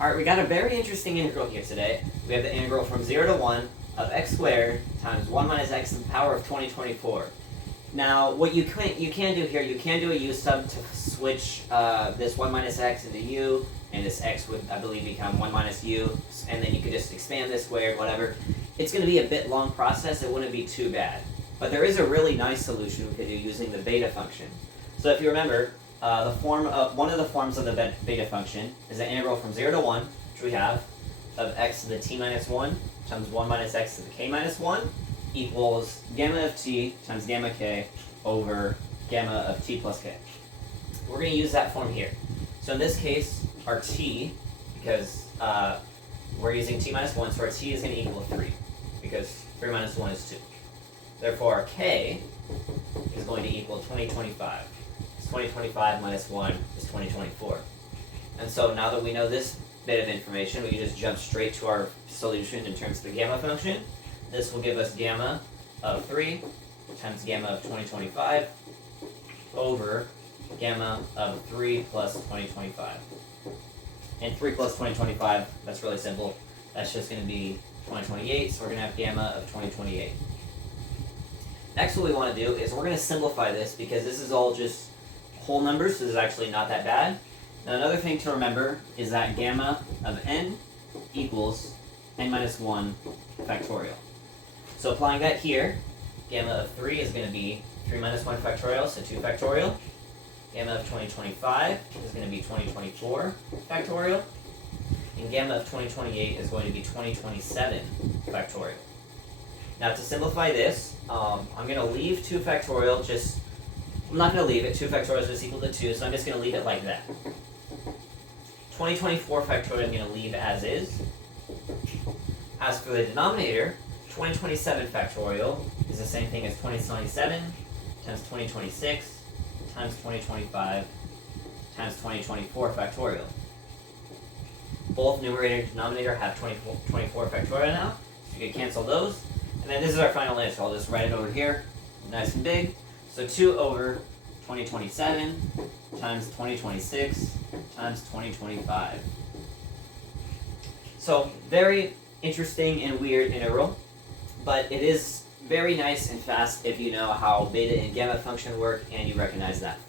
Alright, we got a very interesting integral here today. We have the integral from 0 to 1 of x squared times 1 minus x to the power of 2024. Now, what you can do here, you can do a u sub to switch this 1 minus x into u, and this x would, I believe, become 1 minus u, and then you could just expand this squared, whatever. It's going to be a bit long process, it wouldn't be too bad. But there is a really nice solution we could do using the beta function. So if you remember, one of the forms of the beta function is the integral from 0 to 1, which we have, of x to the t minus 1 times 1 minus x to the k minus 1 equals gamma of t times gamma k over gamma of t plus k. We're going to use that form here. So in this case, our t, because we're using t minus 1, so our t is going to equal 3, because 3 minus 1 is 2. Therefore, our k is going to equal 2025. 2025 minus 1 is 2024. And so now that we know this bit of information, we can just jump straight to our solution in terms of the gamma function. This will give us gamma of 3 times gamma of 2025 over gamma of 3 plus 2025. And 3 plus 2025, that's really simple. That's just going to be 2028, so we're going to have gamma of 2028. Next, what we want to do is we're going to simplify this because this is all just whole numbers, so this is actually not that bad. Now, another thing to remember is that gamma of n equals n minus 1 factorial. So applying that here, gamma of 3 is going to be 3 minus 1 factorial, so 2 factorial. Gamma of 2025 is going to be 2024 factorial. And gamma of 2028 is going to be 2027 factorial. Now, to simplify this, I'm going to leave 2 factorial I'm not going to leave it. 2 factorial is just equal to 2, so I'm just going to leave it like that. 2024 factorial I'm going to leave as is. As for the denominator, 2027 factorial is the same thing as 2027 times 2026 times 2025 times 2024 factorial. Both numerator and denominator have 24 factorial now, so you can cancel those. And then this is our final answer. I'll just write it over here, nice and big. So 2 over 2027 times 2026 times 2025. So very interesting and weird integral, but it is very nice and fast if you know how beta and gamma function work and you recognize that.